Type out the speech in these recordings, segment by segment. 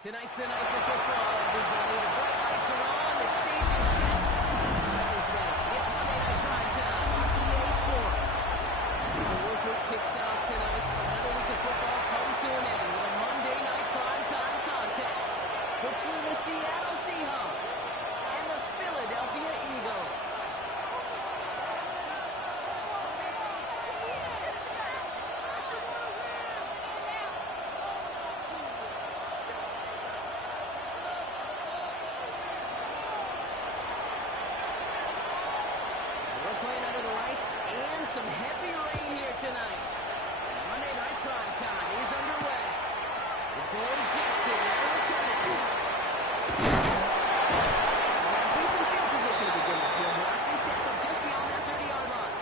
Tonight's the night for football, everybody. The bright lights are on. The stage is set. The crowd is ready. It's Monday Night Prime Time on EA Sports. As the work week kicks off tonight, another week of football comes to an end with a Monday Night Prime Time contest between the Seattle Seahawks and the Philadelphia Eagles. Some heavy rain here tonight. Monday Night Prime Time is underway. Dory Jackson now returning. Decent field position to begin with. He'll block this tackle just beyond that 30-yard line.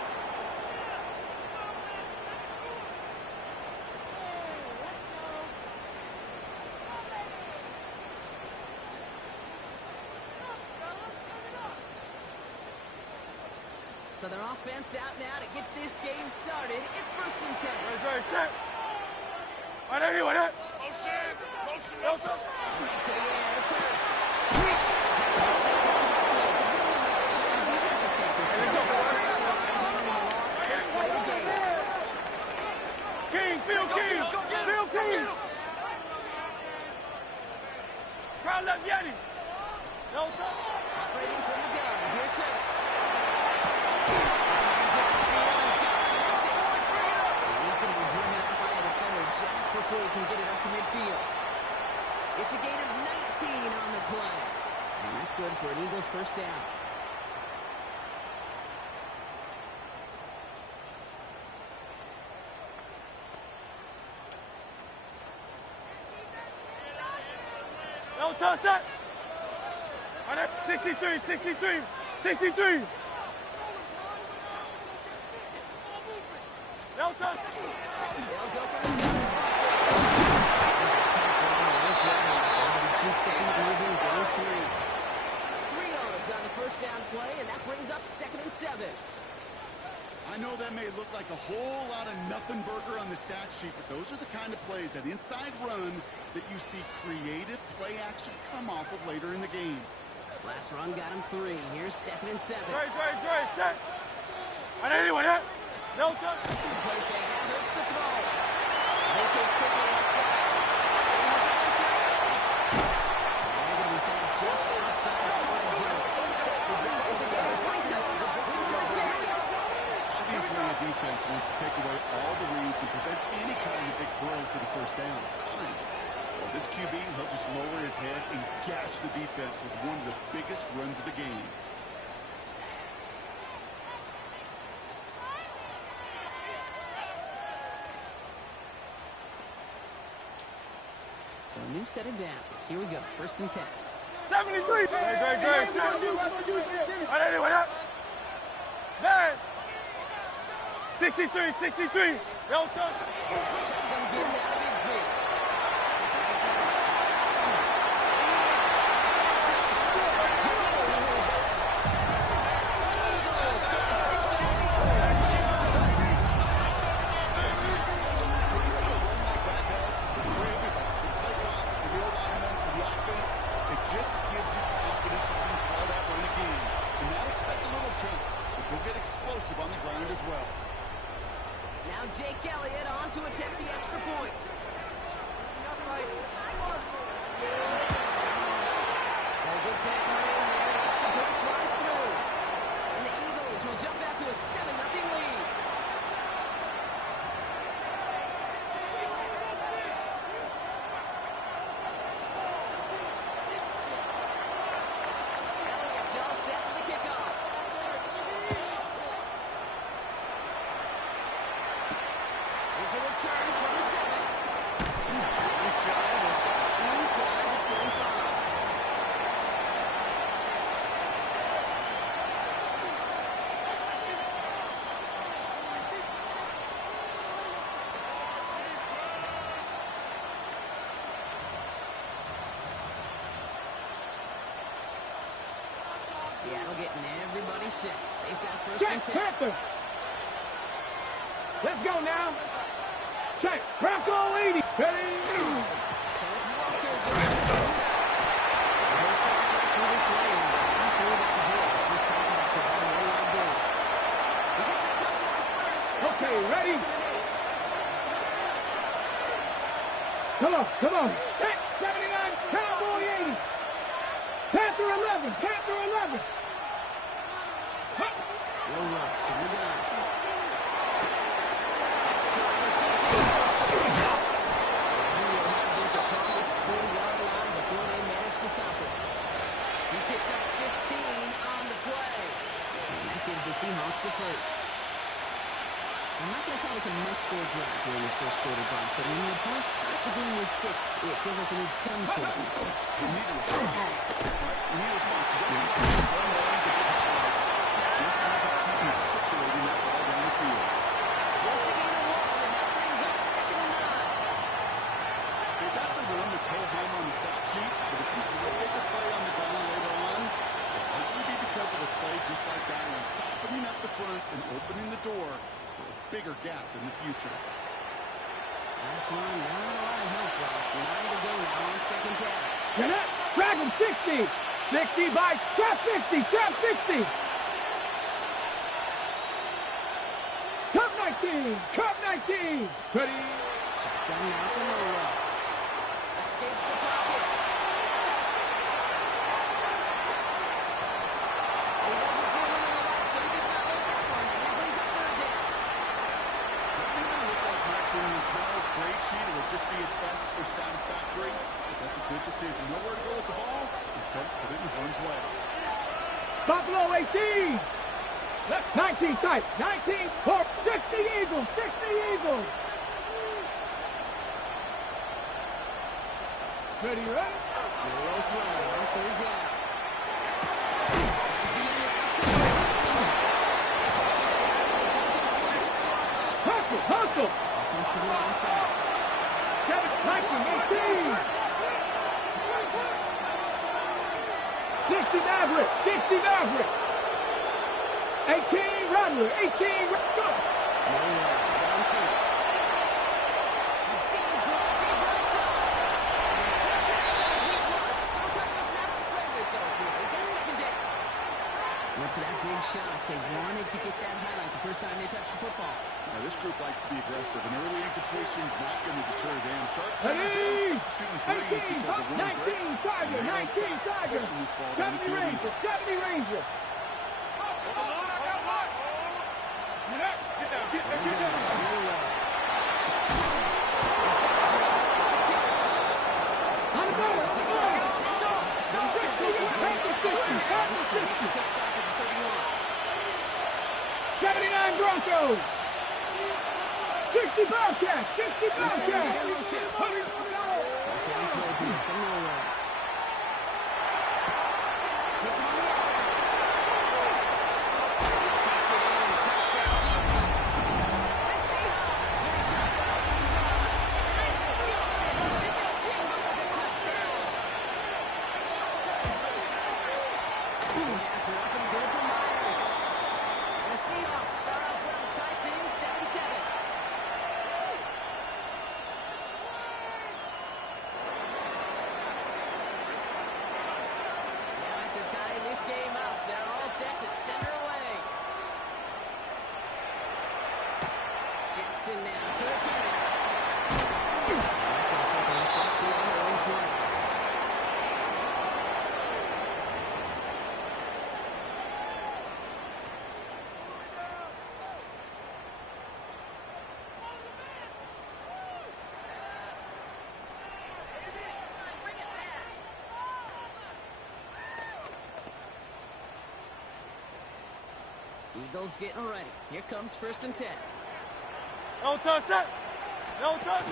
So their offense out now to get this game started. It's 1st and 10. Right, set. Right there, right there. Motion. Right to the air, it's Hurts. Phil King. Crowd left Yeti. No, Operating from the gun. Here's Hurts. Just before he can get it up to midfield. It's a gain of 19 on the play. And that's good for an Eagles first down. No, touch that. 63. No, touch. They'll go for the keeps the feet moving, gains 3. 3 yards on the first down play, and that brings up 2nd and 7. I know that may look like a whole lot of nothing burger on the stat sheet, but those are the kind of plays, that inside run, that you see creative play action come off of later in the game. Last run got him 3. Here's 2nd and 7. Dre, set. Anyone hit? No touch. Play fake out, hurts the throw. Vacates quickly outside. Just outside the red zone. It's a game of 27 yards. Obviously, a defense wants to take away all the reads and prevent any kind of big throw for the first down. Fine. Well, this QB, he'll just lower his head and gash the defense with one of the biggest runs of the game. So a new set of downs. Here we go. 1st and 10. 73. Dre. Anyone hit? 9. 63. No touch. Shotgun given out of Bigsby. On the ground as well. Now Jake Elliott on to attempt the extra point. A good pattern in there. The extra point flies through. And the Eagles will jump out to a 26. They've got first Check, and 10. Panther. Let's go now. Check, Bronco 80. Ready? Okay, ready? Come on, come on. Check, 79, Cowboy 80. Panther 11, Panther 11. No run, from the gun. He will have this across the 40-yard line before they manage to stop it. He picks up 15 on the play. And that gives the Seahawks the first. I'm not going to call this a must-score drive during this first quarter, Bob, but when the opponents start the game with 6, it feels like they need some sort of answer. You need a response. You need a response. You don't need to run lines or big highlights. You just need to keep matriculating that ball down the field. Let's get a wall, and that brings up 2nd and 9. Hey, that's a run that's held home on the stat sheet, but if you see a bigger play on the ground later on, it'll likely be because of a play just like that one, softening up the front and opening the door for a bigger gap in the future. Last one, not a lot of help, Brock. 9 to go now on 2nd down. Get up, drag him 60. 60 by trap 50, trap 60. Cup 19, Cup 19. Ready? Shotgun now from Mora. Escapes the pocket. He doesn't see him in the light, so he just got lit that one. And he brings up 3rd down. It may not look like much in tomorrow's grade sheet. It'll just be an S for satisfactory. But that's a good decision. Nowhere to go with the ball. Don't put it in harm's way. Buffalo 18. Left 19 tight. 19 for 60 Eagles. 60 Eagles. Ready, ready? Zero throw on 3rd down. Hustle, hustle. Offensive line fast. Kevin Tyson 18. 60 Maverick. 60 Maverick. 18 Rattler. 18 Rattler. No way. Down first. Beans one, deep right side. Deep blocks. Still a couple of snaps to play with, though. Here, they get 2nd down. Went for that big shot. They wanted to get that highlight the first time they touched the football. Now, this group likes to be aggressive. An early incompletion is not going to deter them. Sharp Ready? stop shooting threes 18, because of one 19 break. Tiger, 19 Tiger. Pushing this ball down the 70 field. Ranger, 70 Ranger. Get down. On the ball, on the ball. 79 Broncos. 60 Bobcats. 60 Bobcats. Jackson now, so it's in it. That's going to set them just beyond their own 20. Eagles getting ready. Here comes 1st and 10. No touch, touch. No touch.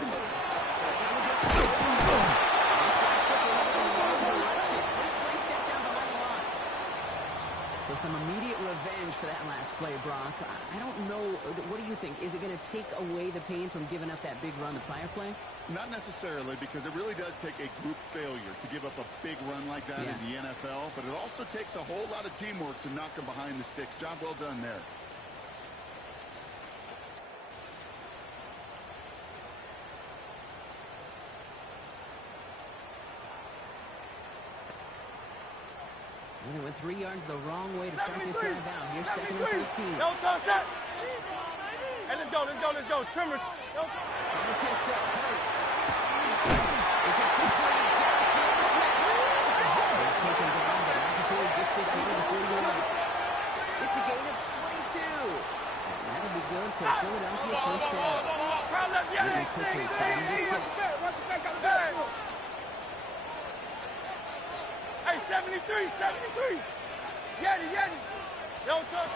So some immediate revenge for that last play, Brock. I don't know. What do you think? Is it going to take away the pain from giving up that big run the prior play? Not necessarily, because it really does take a group failure to give up a big run like that in the NFL. But it also takes a whole lot of teamwork to knock them behind the sticks. Job well done there. And it went 3 yards the wrong way to start this drive out. Here's 2nd and 13. No, stop that. Hey, let's go. Trimmers. On the kiss up, Hurts. This is complete. He's taken down, but not before he gets this near the 41. It's a gain of 22. And that'll be good for Philadelphia first down. Moving quickly, trying to get set. Hey, 73. Yeti. Yo, touch.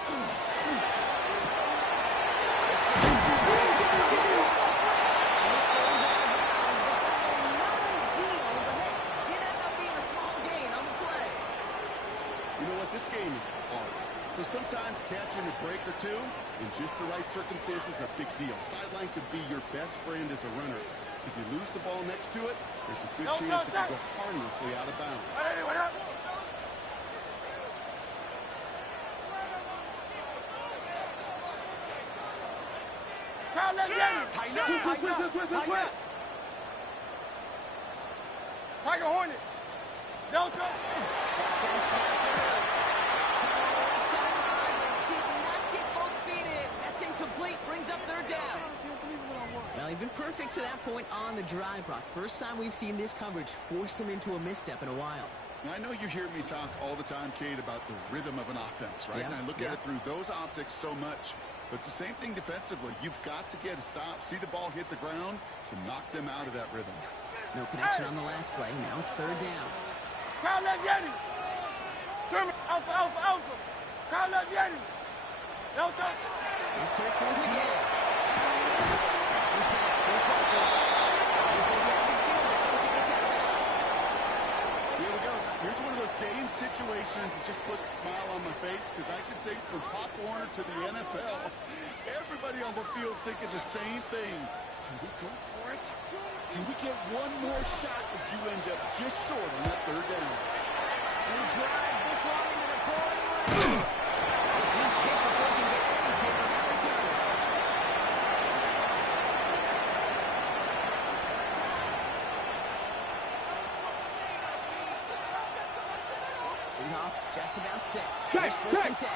You know what? This game is hard. So sometimes catching a break or two in just the right circumstances is a big deal. Sideline could be your best friend as a runner. If you lose the ball next to it, there's a good chance it could go harmlessly out of bounds. Hey, what up? Crowd, let's get it. Twist. Tiger Hornet. Delta. Did not get both feet in. That's incomplete. Brings up 3rd down. Well, he's been perfect to that point on the drive, Brock. First time we've seen this coverage force him into a misstep in a while. Now, I know you hear me talk all the time, Kate, about the rhythm of an offense, right? And I look at it through those optics so much. But it's the same thing defensively. You've got to get a stop, see the ball hit the ground to knock them out of that rhythm. No connection on the last play. Now it's 3rd down. Crowd, let's get it. German, alpha. Crowd, let's get it. Delta. It's Hurts once again. Here we go. Here's one of those game situations that just puts a smile on my face, because I can think from Pop Warner to the NFL, everybody on the field thinking the same thing. Can we go for it? Can we get one more shot as you end up just short on that 3rd down? He drives this one into the corner. He's hit before he can get anything on that return. Seahawks just about set. Here's 1st and 10.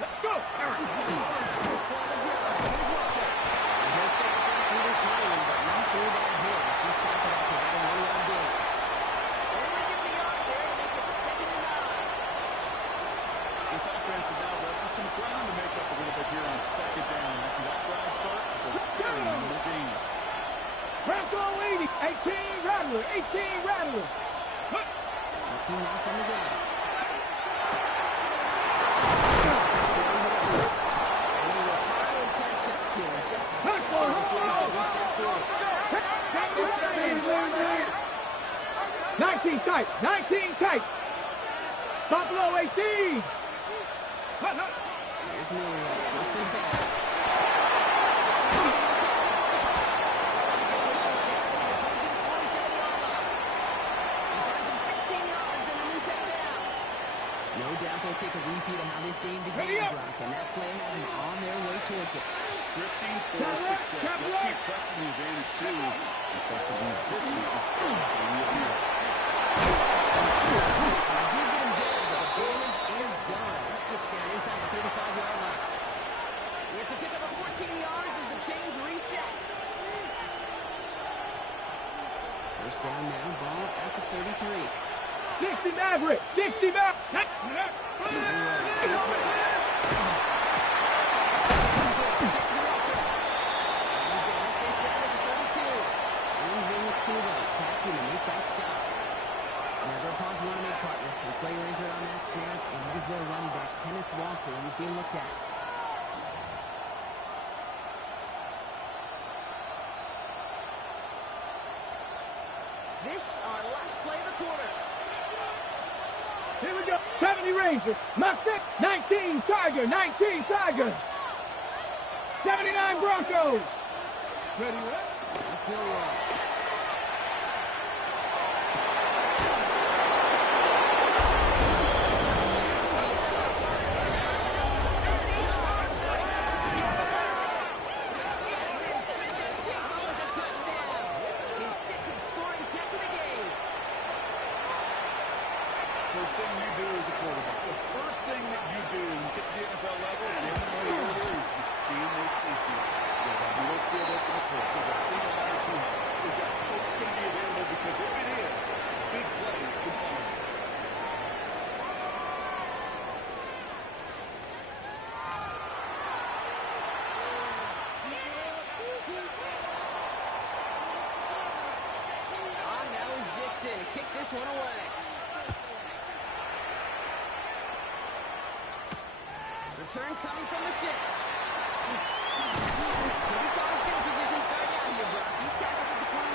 Let's go. First play of the drive. Here's Walker. And he'll stay up there through this rain, but not through that hit. He's tackled after about a 1-yard gain. Only gets a yard there to make it 2nd and 9. This offense is now left with some ground to make up a little bit here on 2nd down. After that drive starts, they're very minimal gain. Bronco 80. 18 Rattler. Looking now from the ground. And he will finally catch up to him just a second before he can reach that 40. 19 tight. Buffalo 18. Here's Miller. 1st and 10. No doubt they'll take a repeat of how this game began, Brock, and that play has them on their way towards it. Scripting for success. They'll keep pressing the advantage, too, until some resistance is going to appear. They do get him down, but the damage is done. This gets down inside the 35-yard line. It's a pickup of 14 yards as the chains reset. First down now, ball at the 33. 60 Maverick. 60 Maverick. Attacking to make that stop. Never a pause you want to make, partner. The player injured on that snap, and it is their running back, Kenneth Walker, who's being looked at. This, our last play of the quarter. Here we go. 70 Rangers. Mark 6. 19 Tiger. 19 Tiger. 79 Broncos. Ready, right? Let's go on. First thing you do as a quarterback, the first thing that you do when you get to the NFL level, you scan those safeties. Middle field open the court. So that single line team is that post going to be available? Because if it is, big plays can follow. Now is Dixon. Kick this one away. Return coming from the 6. Pretty solid field position starting out here, Brock. He's tackled at the 29.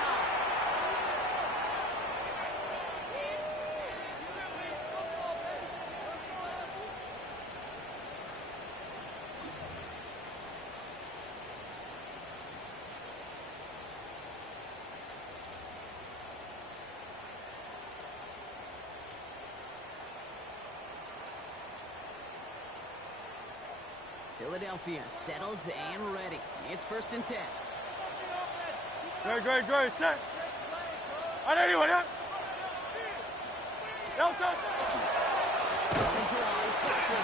Philadelphia settled and ready. It's 1st and 10. Great. Set. On anyone, yeah? Delta. And drives Barkley.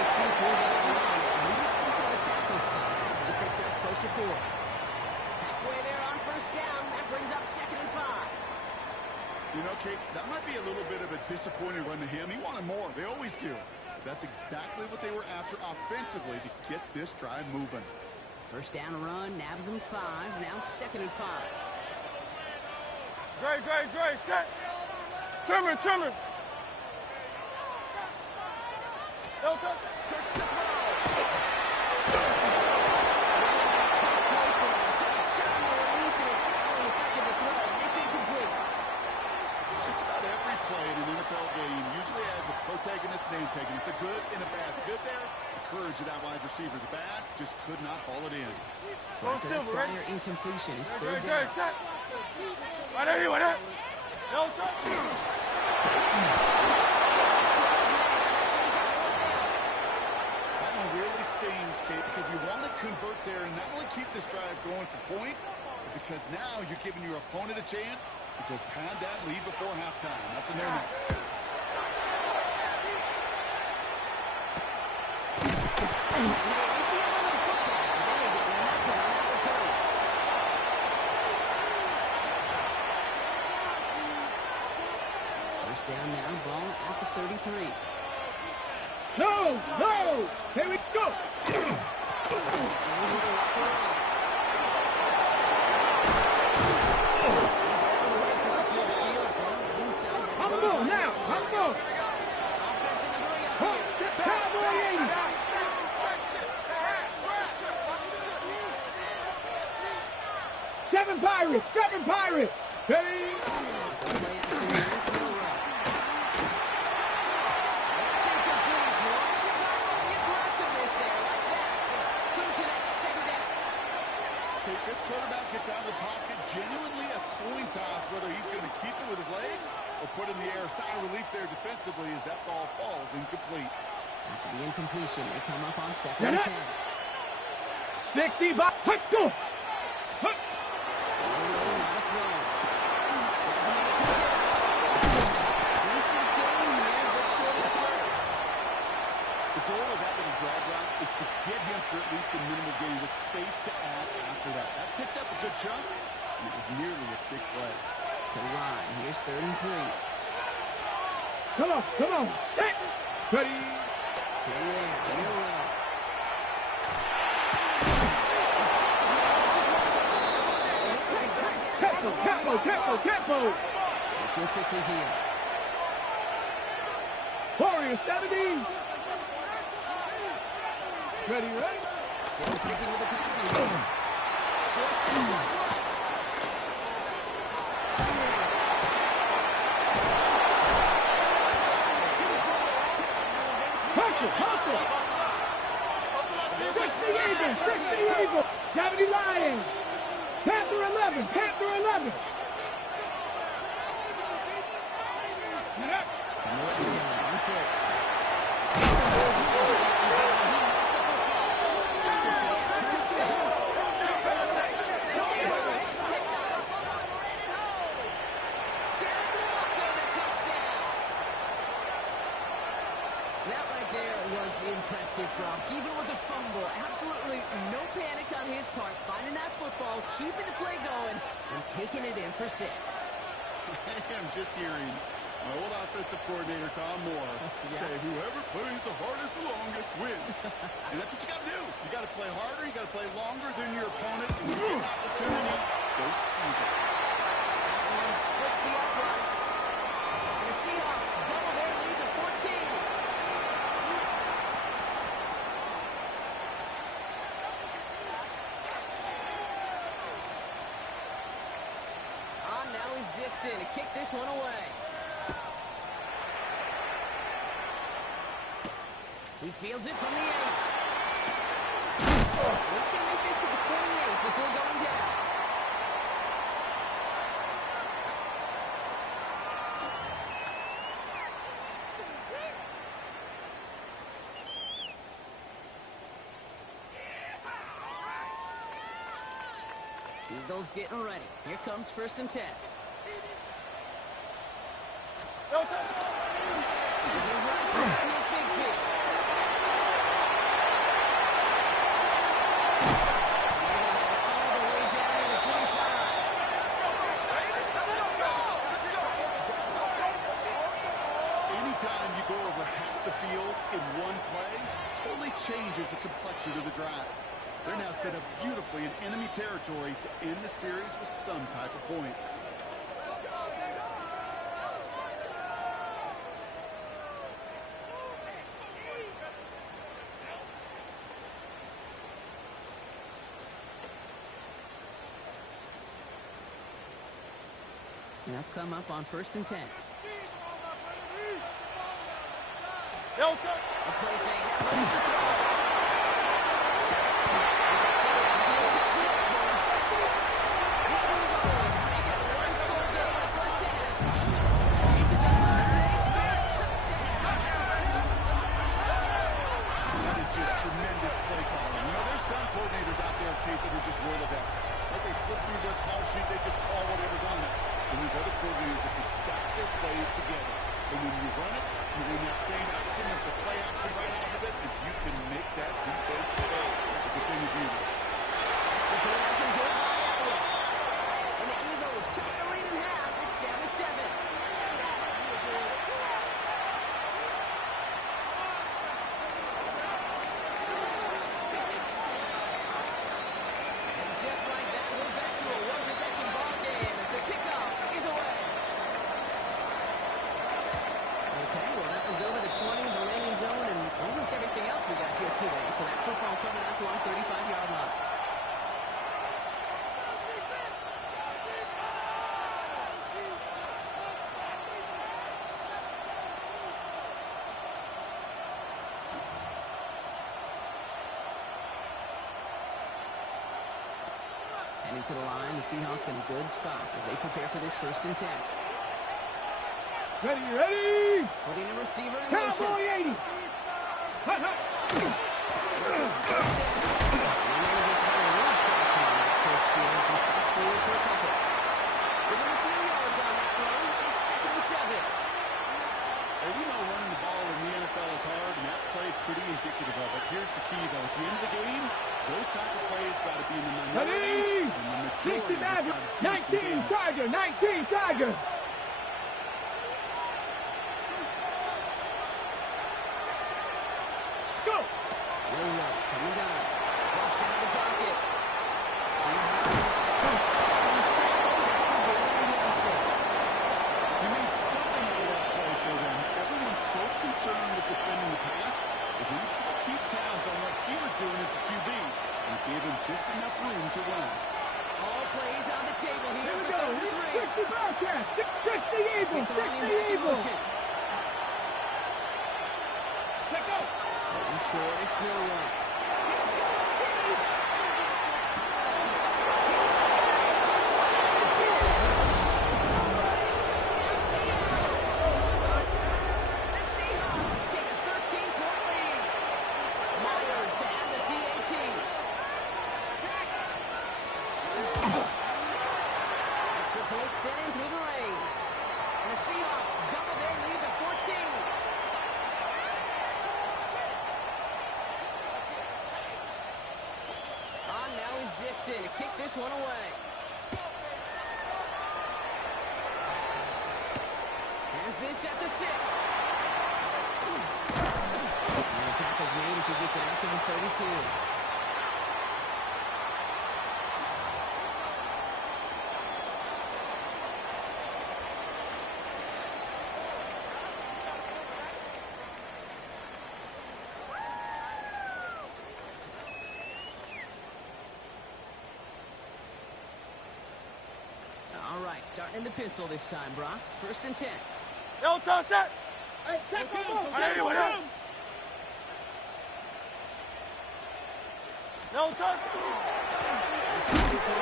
His feet through that run. At least until the tackle stops. He picked up close to 4. Halfway there on 1st down. That brings up 2nd and 5. You know, Kate, that might be a little bit of a disappointing run to him. He wanted more. They always do. That's exactly what they were after offensively to get this drive moving. 1st down run, nabs him 5. Now 2nd and 5. Great. Set. Trimmer. Delta. Hurts the throw. Shot on the release, and it definitely affected the throw. It's incomplete. Just about every play in an NFL game usually has a protagonist and antagonist. A good and a bad. The good there, the courage of that wide receiver. The bad, just could not haul it in. So after that prior incompletion, it's 3rd down. Set. On anyone, yeah? Delta. That one really stings, Kate, because you want to convert there and not only keep this drive going for points, but because now you're giving your opponent a chance to just have that lead before halftime. That's a no-no. First down now, ball at the 33. No! Here we go! I'm the ball now! I'm the ball! Cowboy 80! 7 Pirates! Hey! This quarterback gets out of the pocket, genuinely a coin toss, whether he's going to keep it with his legs or put in the air. Sigh of relief there defensively as that ball falls incomplete. After the incompletion, they come up on 2nd and 10. 60 by... Let's go! The goal of that little drag route is to get him for at least a minimal gain with space to add after that. That picked up a good chunk, and it was nearly a big play. To the line. Here's 3rd and 3. Come on. Set. Ready. Tempo. Looking quickly here. Warrior 70. Ready? Still sticking with the passing game. 11. Panther 11. That right there was impressive, Brock. Even with a fumble, absolutely no panic on his part. Finding that football, keeping the play going, and taking it in for 6. I'm just hearing my old offensive coordinator, Tom Moore, say whoever plays the hardest the longest wins. And that's what you got to do. You got to play harder. You got to play longer than your opponent. And when you get an opportunity, go seize it. That one splits the uprights. And the Seahawks double their lead to 14. Now is Dixon to kick this one away. He fields it from the 8. Let's get make this to the 28 before going down. Eagles getting ready. Here comes 1st and 10. Anytime you go over half the field in one play, totally changes the complexion of the drive. They're now set up beautifully in enemy territory to end the series with some type of points. Now come up on 1st and 10. A play fake. Tremendous play calling. You know, there's some coordinators out there, Kate, that are just Rolodex. Like they flip through their call sheet, they just call whatever's on it. And there's other coordinators that can stack their plays together. And when you run it, you run that same action with the play action right out of it, and you can make that defense pay. It's a thing of beauty. That's the play I can get by Elliott. And the Eagles cut the lead in half. It's down to 7. Just like that, we're back to a one-possession ball game as the kickoff is away. Okay, well, that was over the 20 in the landing zone and almost everything else we got here today. So that football coming out to our 35-yard line. Heading to the line, the Seahawks in a good spot as they prepare for this 1st and 10. Ready, ready! Putting a receiver in motion. Cowboy 80! Hut, hut! Well, we know running the ball in the NFL is hard, and that play pretty indicative of it. Here's the key, though. At the end of the game, those type of plays got to be in the minority. And the majority 60 Badger, 19 Tiger, 19 Tiger! Let's go! Coming down. Rushed out of the pocket. He made something out of that play for them. Everyone's so concerned with defending the pass. If he could keep tabs on what he was doing as a QB, and gave him just enough room to run. All plays on the table here. Here we for go. 33. 60 Bearcats. 60 Eagles. 60 Eagles. Let's go. Short, it's no one. He's going deep. He's got it. points sent in through the rain. And the Seahawks double their lead to 14. On now is Dixon to kick this one away. Has this at the 6. And the tackle's made as he gets it out to the 32. All right, starting in the pistol this time, Brock. 1st and 10. Yo, touch that. Hey, check him out. Hey, what up? No touch. This is this one.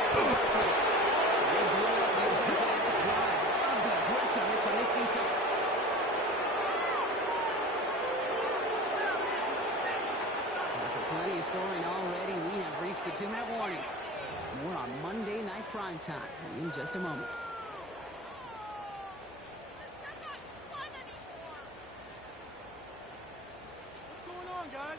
They blow up the opening play of this drive. Love the aggressiveness from this defense. So after plenty of scoring already, we have reached the 2-minute warning. More on Monday Night Primetime in just a moment. What's going on, guys?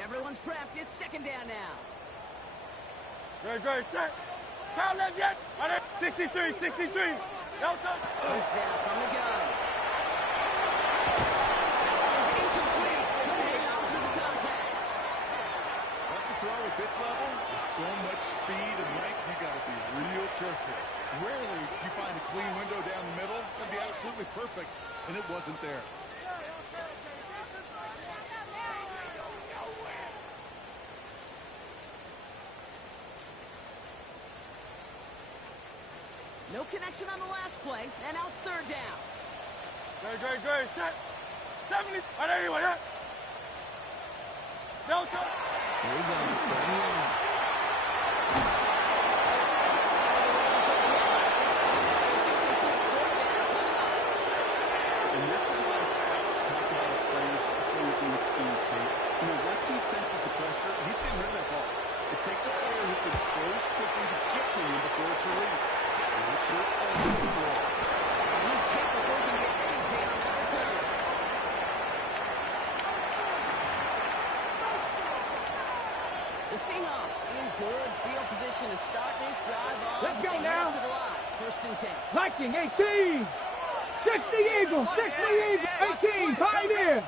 Everyone's prepped. It's 2nd down now. Great, set. Count left yet. 63. No touch. It's down from the gun. It's incomplete. Hang on through the contact. That's a throw at this level. With so much speed and length, you got to be real careful. Rarely do you find a clean window down the middle. That'd be absolutely perfect, and it wasn't there. No connection on the last play, and now it's 3rd down. Great, set. 70. What up? No touch. Here we go, 3rd and long. And this is why scouts talk about a player's closing speed, Kate. You know, once he senses the pressure, he's getting rid of that ball. It takes a player who can close quickly to get to him before it's released. And it's your ultimate goal. He's hit before he can get anything on the return. The Seahawks in good field position to start this drive off. Let's go now. To the line. 1st and 10. Viking 18. 60 Eagles. 18. Pioneer.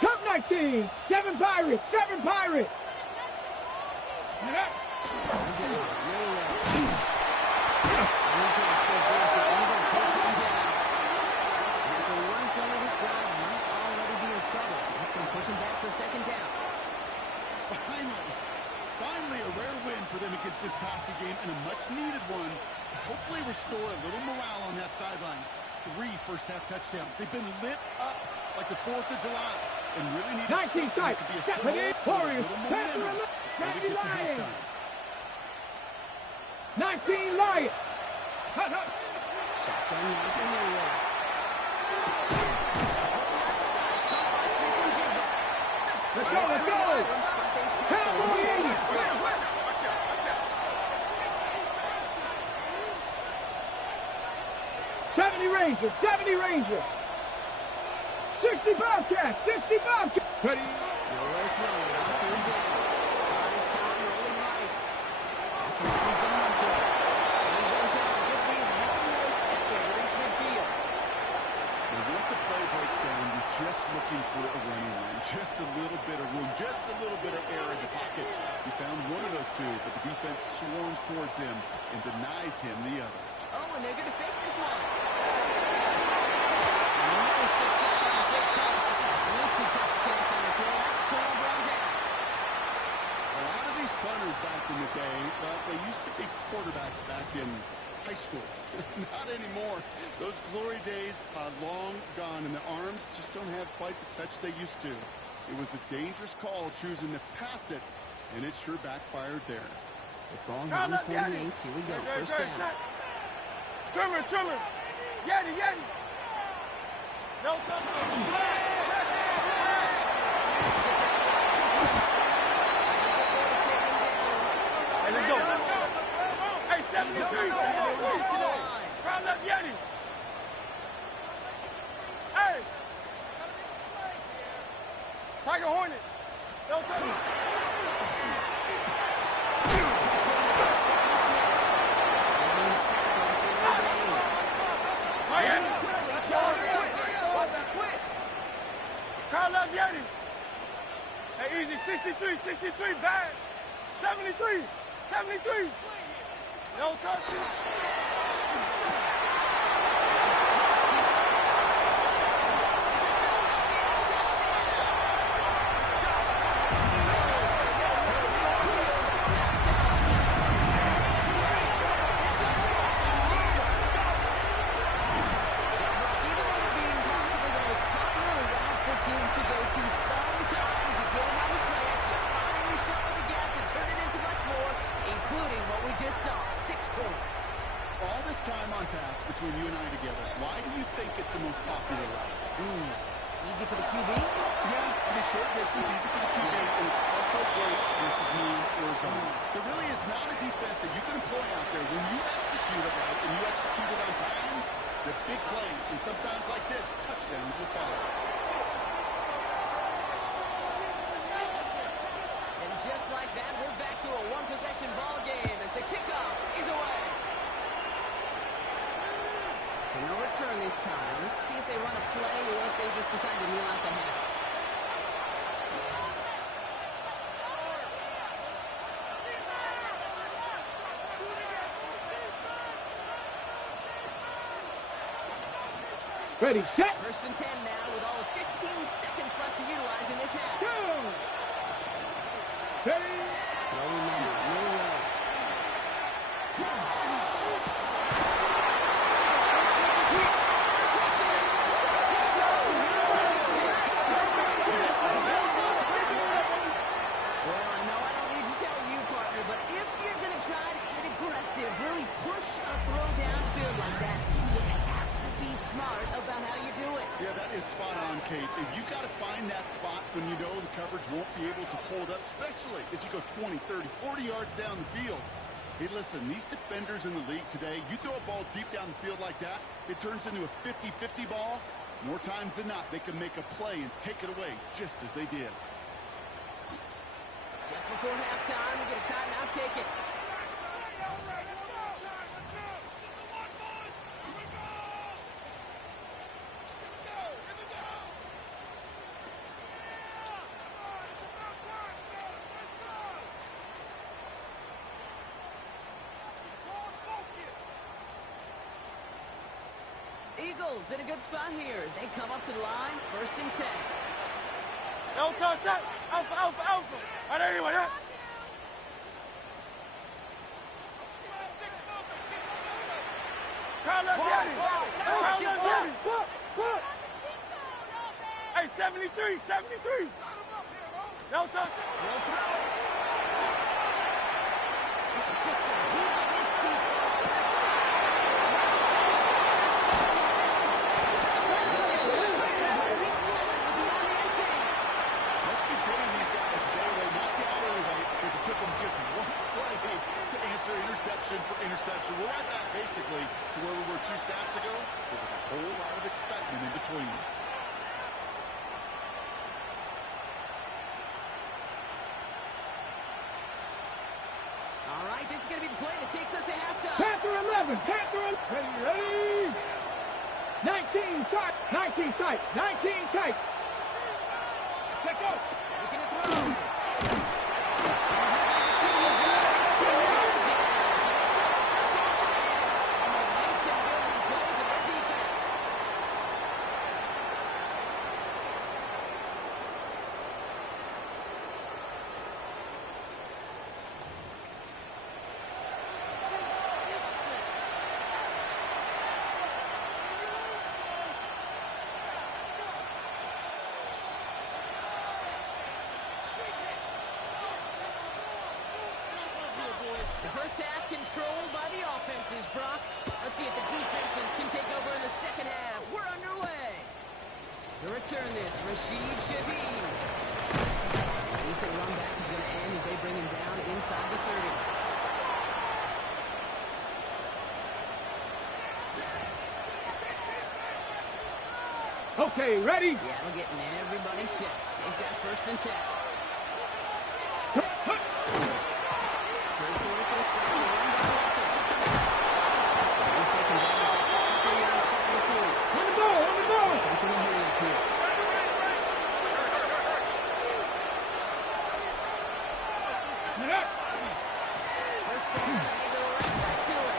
Cup 19. 7 Pirates. Push him back for 2nd down. Finally a rare win for them against this passing game, and a much-needed one to hopefully restore a little morale on that sidelines. 3 first-half touchdowns. They've been lit up like the 4th of July, and really need 19 sight. Stephanie Warriors. 19 Lions. Shotgun now from Mario. Let's go. Cowboys. 70 Rangers. 60 Bobcats. Ready. Just looking for a running line, just a little bit of room, just a little bit of air in the pocket. He found one of those 2, but the defense swarms towards him and denies him the other. Oh, and they're going to fake this one. No success on the fake pass. That's way too tough to connect on the throw. That's 12 runs out. A lot of these punters back in the day, they used to be quarterbacks back in high school. Not anymore. Those glory days are long gone, and the arms just don't have quite the touch they used to. It was a dangerous call choosing to pass it, and it sure backfired there. The ball's on 48. Here we go. 1st down. Trimmer. Yeti. No touch. is hustling everyone back to the line. Crowd left Yeti. Hey. Tiger Hornet. No trouble. Crowd love Yeti. Hey, easy. 63, 63, bad. 73, 73. No touch. Teams to go to. Sometimes you get it on the slants, you find yourself in the gap to turn it into much more, including what we just saw, 6 points. All this time on task between you and I together, why do you think it's the most popular route? Easy for the QB? Yeah, I mean, short distance, easy for the QB, and it's also great versus man or zone. There really is not a defense that you can employ out there when you execute it right and you execute it on time. The big plays, and sometimes like this, touchdowns will follow. Just like that, we're back to a one-possession ball game as the kickoff is away. So no return this time. Let's see if they run a play or if they just decide to kneel out the half. Ready, set. 1st and 10 now with all of 15 seconds left to utilize in this half. Go. Ready. Rolling number, no way. Well, I know I don't need to tell you, partner, but if you're going to try to get aggressive, really push a throw downfield like that, you have to be smart about how you do it. Yeah, that is spot on, Kate. If you got to find that spot when you know the coverage won't be able to hold up, especially as you go 20, 30, 40 yards down the field. Hey, listen, these defenders in the league today, you throw a ball deep down the field like that, it turns into a 50-50 ball. More times than not, they can make a play and take it away just as they did. Just before halftime, we get a timeout ticket. Eagles in a good spot here as they come up to the line, 1st and 10. Alpha, set. Alpha, alpha, alpha. All right, anyway, yeah. Crowd left Yeti. Crowd left Yeti. Hey, 73, 73. No touch. We'll throw it. Put some heat on this deep left side. Must be putting these guys daily, not the hourly rate, because it took them just one play to answer interception for interception. We're right back, basically, to where we were 2 snaps ago, but with a whole lot of excitement in between. All right, this is going to be the play that takes us to halftime. Panther 11. Panther 11. Ready. 19 tight. 19 tight. 19 tight. Let's go. Looking to throw. The first half controlled by the offenses, Brock. Let's see if the defenses can take over in the second half. We're underway. To return this, Rashid Shaheed. Decent run back is going to end as they bring him down inside the 30. Okay, ready? Seattle getting everybody set. They've got first and 10. Third quarter's going to start with a run by Walker. He's taking down just a couple yards shy of the field. On the ball, on the ball. That's in the hurry up here. First down, and they go right back to it.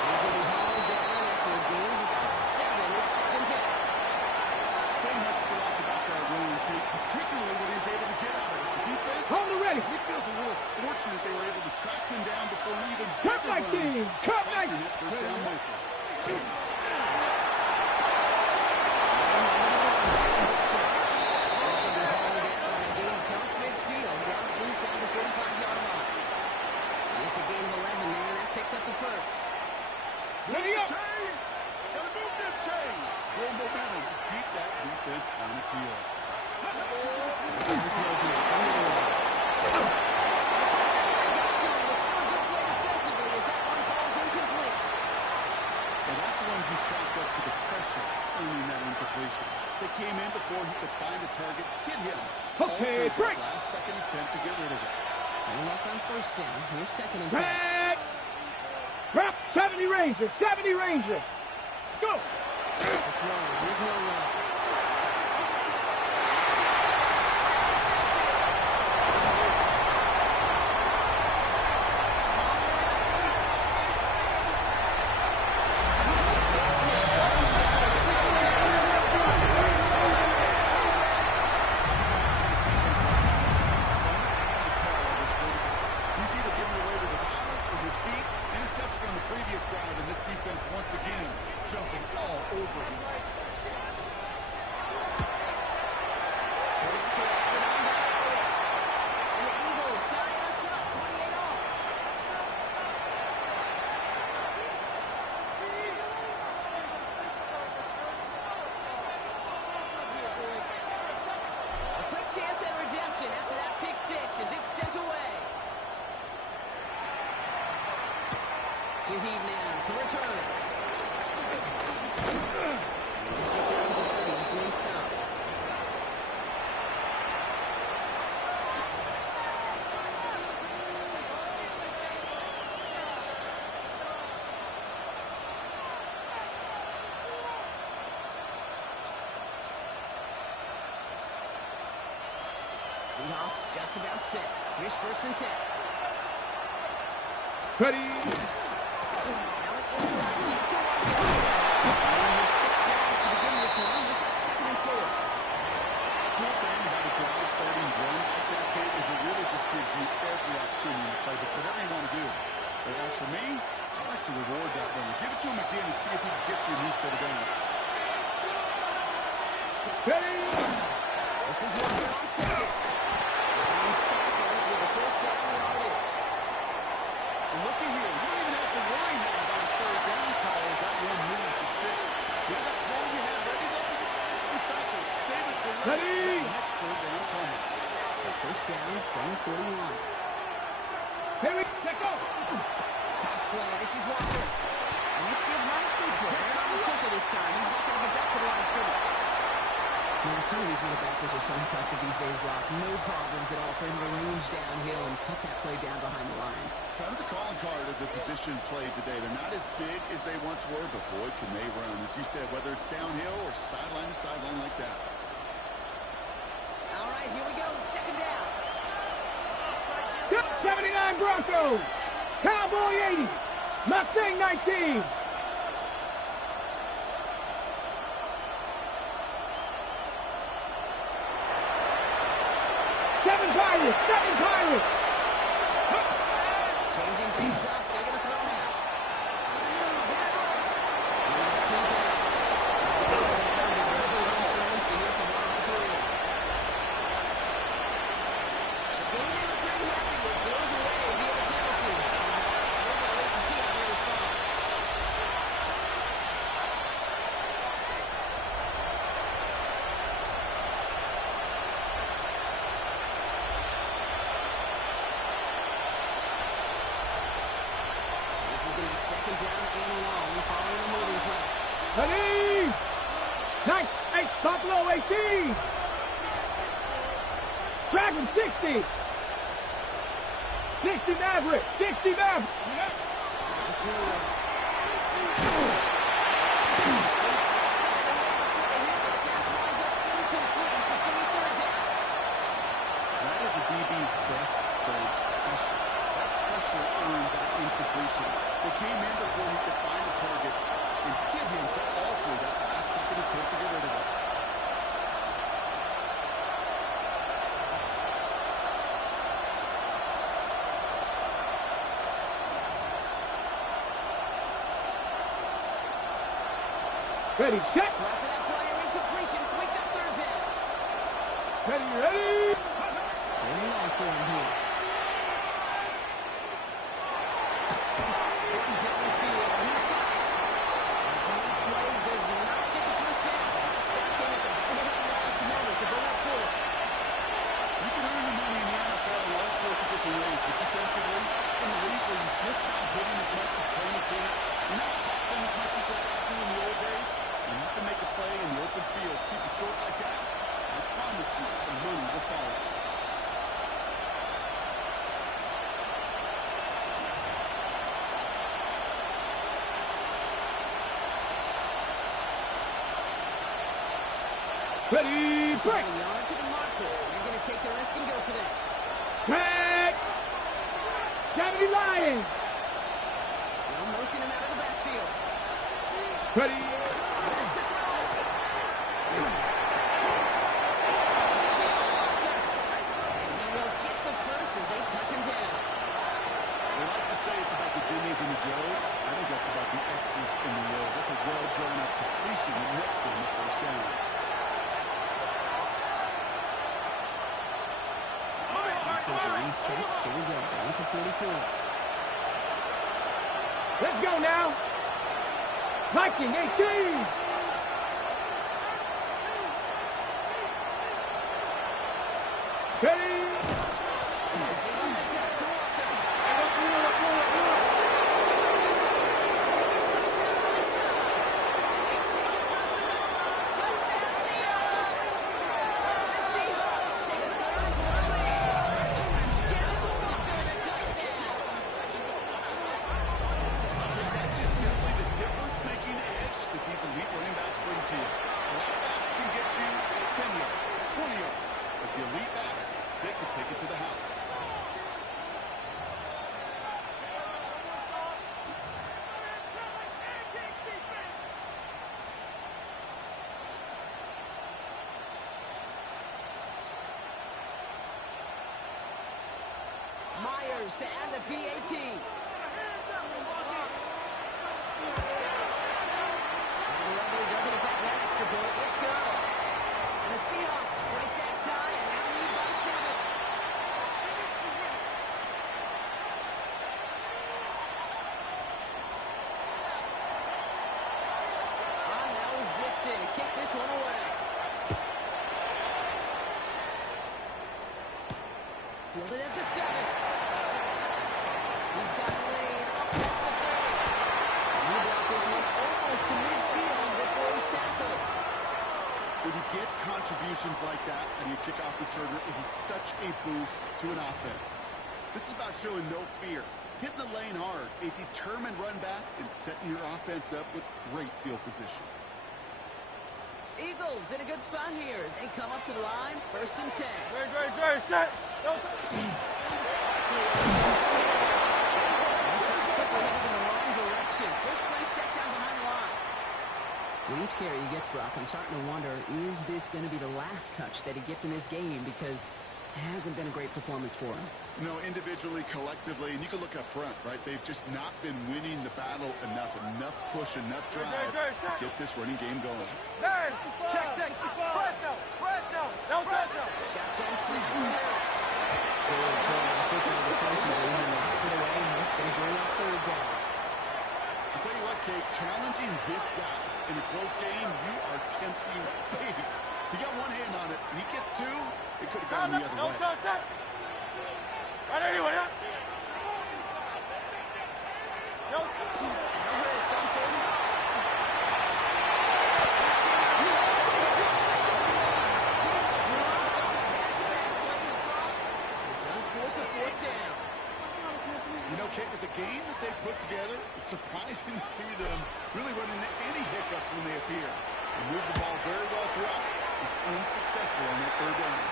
He's going to be hauled down after a gain of about 7. It's second down. So much to like about that run, Kate, particularly when he's able to get out of it. The defense, Hold it ready. he feels a little fortunate they were able to track him down before he even Cut my team. Cut my team. First down, Michael. It's a gain of 11 there. That picks up the first. Ready up. Chain! Gotta move that chain! Build momentum. Keep that defense on its heels. And that's when he chalked up to the pressure, earning that incompletion. They came in before he could find a target, hit him. Okay, Altered break. that last-second attempt to get rid of it. No luck on first down. Here's second and 10. Back. Drop 70 Rangers. 70 Rangers. Go. The throw. Here's no run. He's either giving away with his eyes or his feet. Interception on the previous drive, and this defense once again jumping all over him. And the Eagles tie us up 28 all. A quick chance at redemption after that pick six as it's sent away. Shaheed now to return. This gets out to the 30 before he stops. Seahawks just about set. Here's first and 10. Ready. Now inside, deep to Walker. And he's 6 yards to begin this one. We've got second and 4. Cool thing about a drive starting run like that, Kate, is it really just gives you every opportunity to play whatever you want to do. But as for me, I like to reward that run. Give it to him again and see if he can get you a new set of downs. Ready. This is Walker on second. And he's tackled with a first down yardage. And looky here, you don't even have to worry now about a third down call as that one moves the sticks. You have that play you had ready, though? Recycle it. Save it for Ready. the next third down coming. So first down from 41. Here we go. Toss play. This is Walker. And this kid runs through quick. They're on the quicker this time. He's not going to get back to the line of scrimmage. Man, some of these middle backers are so impressive these days, Brock. No problems at all for him to range downhill and cut that play down behind the line. Kind of the calling card of the position played today. They're not as big as they once were, but boy, can they run. As you said, whether it's downhill or sideline to sideline like that. All right, here we go. Second down. 79 Broncos. Cowboy 80. Mustang 19. Seven Pirates. Changing things up. They're going to throw now. Let's keep it up. A game they were pretty happy with goes away via the penalty. We're going to wait to see how they respond. This is going to be second down and long following the moving play. Ready. 9, 8, Buffalo 18. Dragon 60. 60 Maverick. 60 Maverick. That's real well. That is a DB's best friend. That pressure earned that incompletion. They came in before he could find a target and hit him to alter that last-second attempt to get rid of it. Ready, set. So after that prior incompletion, quick up third down. Ready. Very long for him here. Getting down the field, he's got it. And the play does not get the first down. Sacked in at the very last moment to bring up fourth. You can earn your money in the NFL in all sorts of different ways, but defensively, in a league where you're just not hitting as much at training camp, you're not tackling as much as they got to in the old days, and you can make a play in the open field, keep it short like that, I promise you some money will follow. Ready, break. The yard to the markers. They're going to take the risk and go for this. Break. 70 Lions. No motion him out of the backfield. Ready. Back to throw it. And he will get the first as they touch him down. They like to say it's about the Jimmies and the Joes. I think that's about the X's and the O's. That's a well-drawn-up completion that nets them the first down. Those are resets. Here we go. Down to 44. Let's go now. Viking 18. Ready. That's just simply the difference-making edge that these elite running backs bring to you. Elite backs can get you 10 yards, 20 yards. But the elite backs, they can take it to the house. Myers to add the PAT. And the weather doesn't affect that extra point. It's good. And the Seahawks break that tie and now lead by 7. Now is Dixon to kick this one away. Fielded at the 7. He's got a lead up past the 30. And he blocked this one almost to midfield before he's tackled. When you get contributions like that and you kick off returner, it is such a boost to an offense. This is about showing no fear, hitting the lane hard, a determined run back, and setting your offense up with great field position. Eagles in a good spot here as they come up to the line, 1st and 10. Ready, set. This one's quickly headed in the wrong direction. First play set down behind the line. With each carry he gets, Brock, I'm starting to wonder, is this going to be the last touch that he gets in this game? Because it hasn't been a great performance for him. No, individually, collectively, and you can look up front, right? They've just not been winning the battle enough push, enough drive to get this running game going. Check. Shotgun snap. Good play. Quickly defensively, he knocks it away, and that's going to bring up 3rd down. I'll tell you what, Kate, challenging this guy in a close game, you are tempting fate. He got one hand on it. He gets 2. It could have gone the other way. You know, Kate, with the game that they put together, it's surprising to see them really run into any hiccups when they appear. They move the ball very well throughout, just unsuccessful on that third down.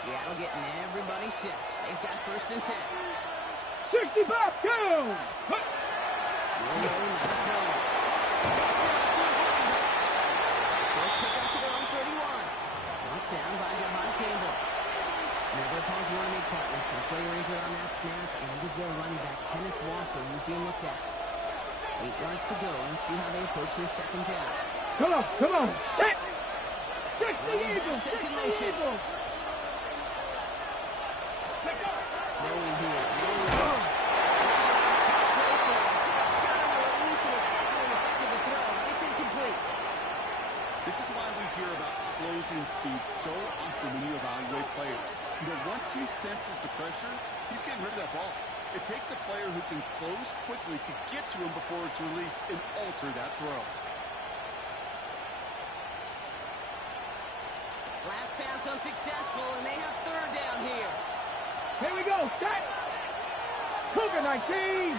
Seattle getting everybody set. They've got 1st and 10. 65 down. Down by Jahan Campbell. Never a pass you want to make, partner. The player injured on that snap, and it is their running back, Kenneth Walker, who's being looked at. 8 yards to go. Let's see how they approach this 2nd down. Come on, come on. Set. Check the Eagles. Sets Check in the motion. Eagles. Throwing here. Tough play throw. Took a shot on the release, and it definitely affected the throw. It's incomplete. This is why we hear about closing speed so often when you evaluate players. You know, once he senses the pressure, he's getting rid of that ball. It takes a player who can close quickly to get to him before it's released and alter that throw. Last pass unsuccessful, and they have 3rd down here. Here we go. Set. Cougar 19.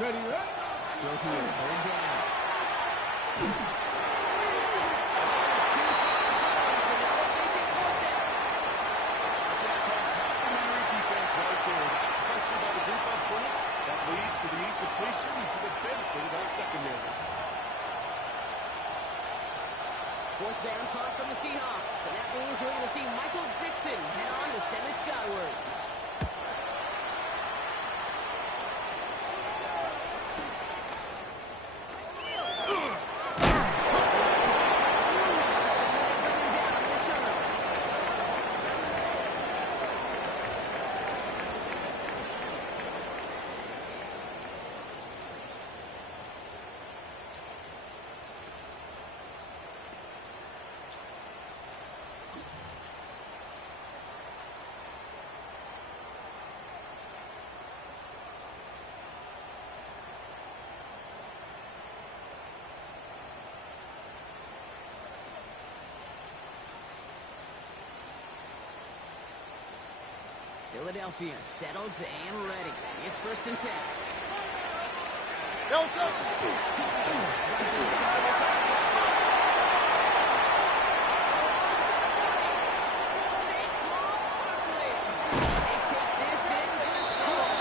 Ready, ready? Go here, 3rd down. Complimentary defense right there. That pressure by the group up front, that leads to the incompletion and to the benefit of that secondary. 4th down punt from the Seahawks, and that means we're going to see Michael Dixon head on to send it skyward. Philadelphia settled and ready. It's 1st and 10. They take this in for the score.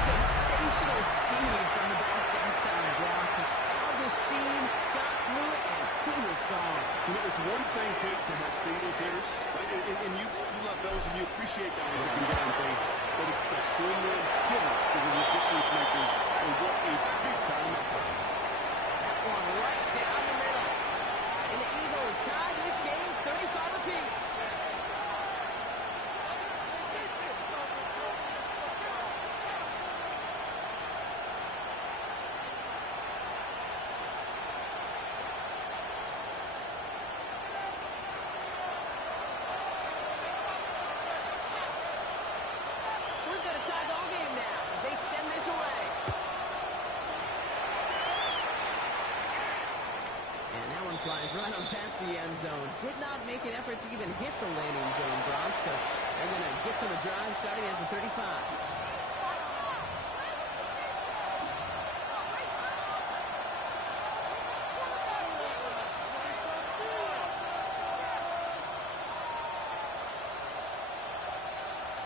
Sensational speed from the back that time. Brock found the seam, got through it, and he was gone. You know, it's one thing, Kate, to have singles hitters, right? And you love those and you appreciate guys that can get on base. But it's the home run hitters that are the difference makers, and what a big-time effort. That one right down the middle. And the Eagles tie this game 35 apiece. We've got a tie ball game now as they send this away. And that one flies right on past the end zone. Did not make an effort to even hit the landing zone, Brock. So they're going to get to the drive starting at the 35.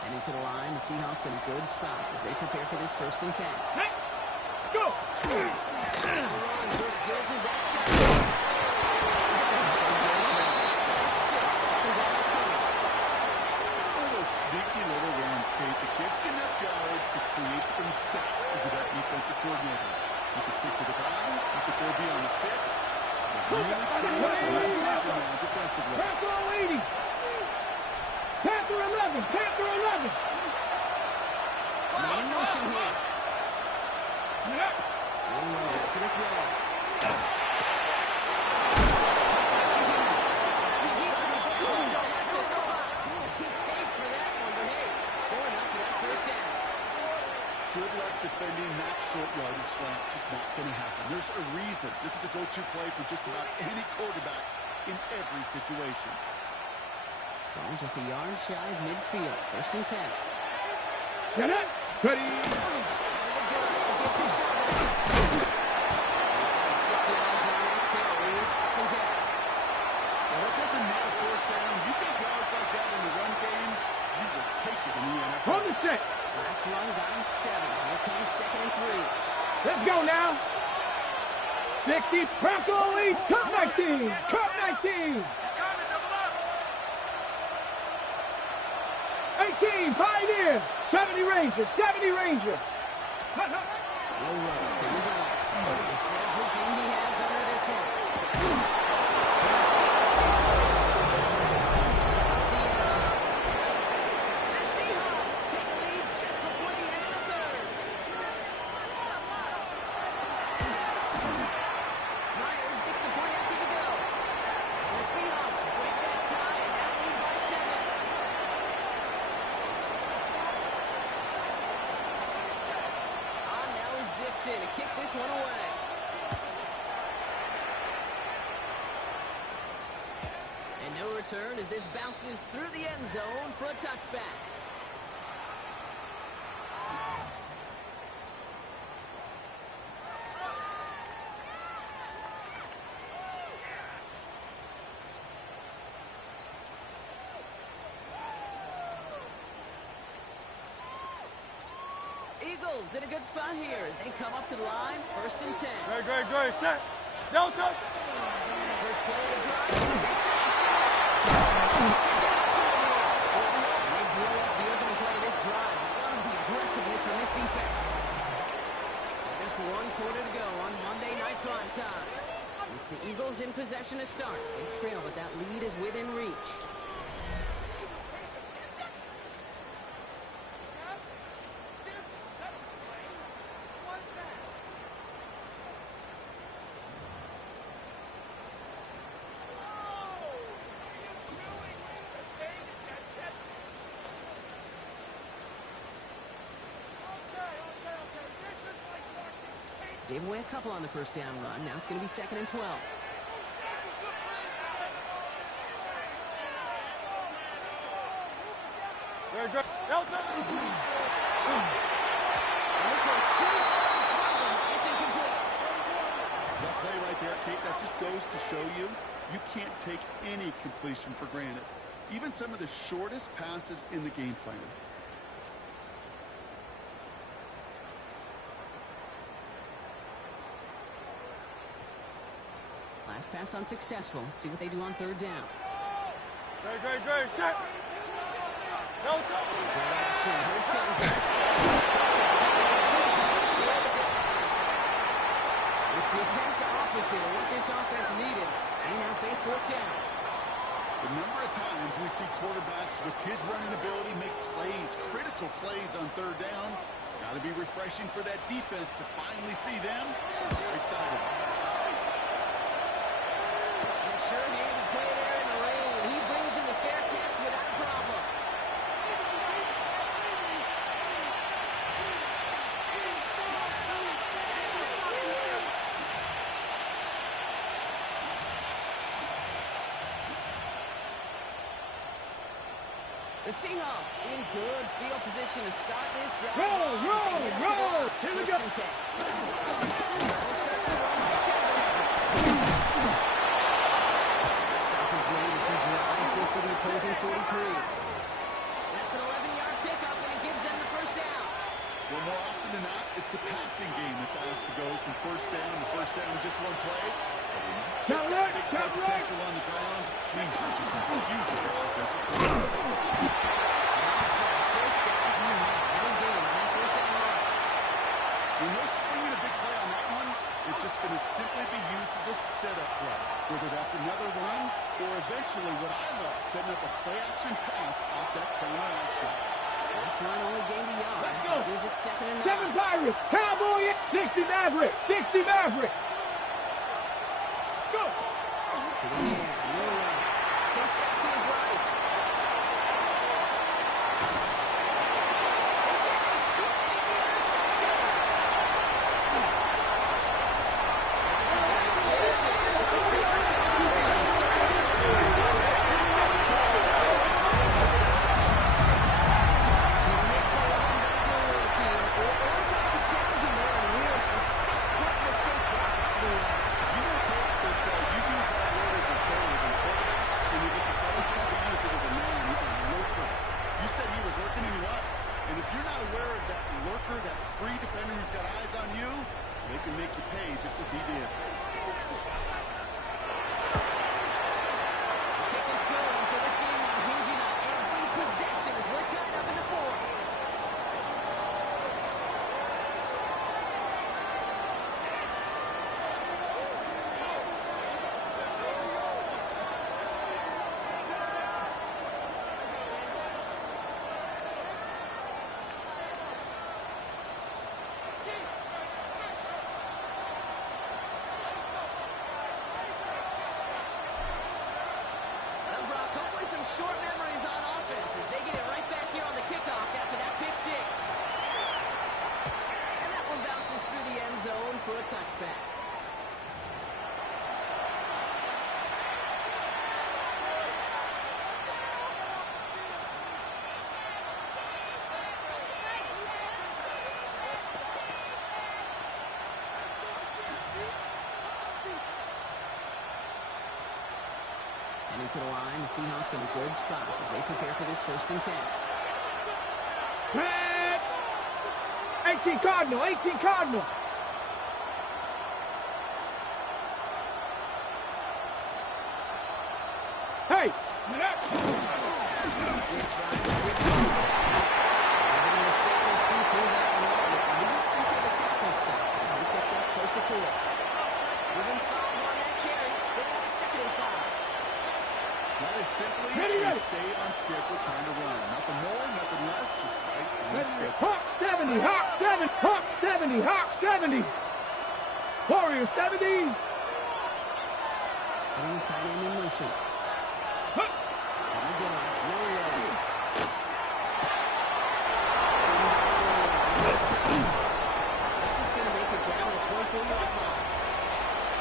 Heading to the line, the Seahawks in a good spot as they prepare for this 1st and 10. Hey, let's go. Chris Gibbs is at shot. It's one of those sneaky little runs, Kate, that gives you enough yard to create some depth into that defensive coordinator. You can stick to the ground, you can throw beyond the sticks. Really creates a decision now defensively. Pass all 80. from here. Looking to throw. Good luck defending that short yardage slant. Just not going to happen. There's a reason. This is a go-to play for just about any quarterback in every situation. Ball just a yard shy of midfield. 1st and 10. Get it. Ready. 6 yards on that carry. It's 2nd down. Well, it doesn't matter 1st down. You get yards like that in the run game, you will take it in the NFL. From the set. Last run got him 7. Here comes 2nd and 3. Let's go now. 60. Bronco lead. Cup 19. Cup 19. 18. Pioneer. 70 Ranger. 70 Ranger. Here we go. It's everything he has under this one. The Seahawks take a lead just before the end of the 3rd. Myers gets the point after to go. And the Seahawks break that tie and now lead by 7. On now is Dixon to kick this one away. And no return as this bounces through the end zone for a touchback. Eagles in a good spot here as they come up to the line. 1st and 10. Great. Set. Delta. First play of the drive. Takes action. And they blow up the opening play of this drive. Love the aggressiveness from this defense. Just 1 quarter to go on Monday Night Prime Time. It's the Eagles in possession to start. They trail, but that lead is within reach. Gave away a couple on the 1st down run. Now it's going to be 2nd and 12. Very good. Delta. And this one too far. It's incomplete. That play right there, Kate, that just goes to show you, you can't take any completion for granted. Even some of the shortest passes in the game plan. Last pass unsuccessful. Let's see what they do on 3rd down. Great. Set. Delta. Great action. Here sends it. It's the exact opposite of what this offense needed. They now face 4th down. The number of times we see quarterbacks with his running ability make plays, critical plays on 3rd down. It's got to be refreshing for that defense to finally see them. They're excited. Sure hand to play there in the rain. He brings in the fair catch without problem. The Seahawks in good field position to start this drive. Roll. Here we go. 1st and 10. To the opposing 43. That's an 11-yard pickup, and it gives them the 1st down. Well, more often than not, it's the passing game that's asked to go from 1st down to 1st down in just 1 play. Count right. Potential on the ground. Jeez, it just infuses the offensive play. When they're swinging a big play on that one, it's just going to simply be used as a setup play. Whether that's another run or eventually what I love, setting up a play-action pass off that counter action. This one only gained a yard. Let's go. Means it's 2nd and 9. 7 Pirates. Cowboy. 60 Mavericks. 60 Mavericks. Go. To the air. Miller. Just out to his right. Short memories on offense as they get it right back here on the kickoff after that pick six. And that one bounces through the end zone for a touchback. Heading to the line, the Seahawks in a good spot as they prepare for this 1st and 10. Red. 18 Cardinal. 18 Cardinal. Hey. That is simply a stay on schedule kind of run. Nothing more, nothing less, just right on schedule. Hawk 70, Hawk 70, Hawk 70, Hawk 70. Warrior 70. Putting the tight end in motion. Huh. And again, this is going to make it down to the 24-yard line.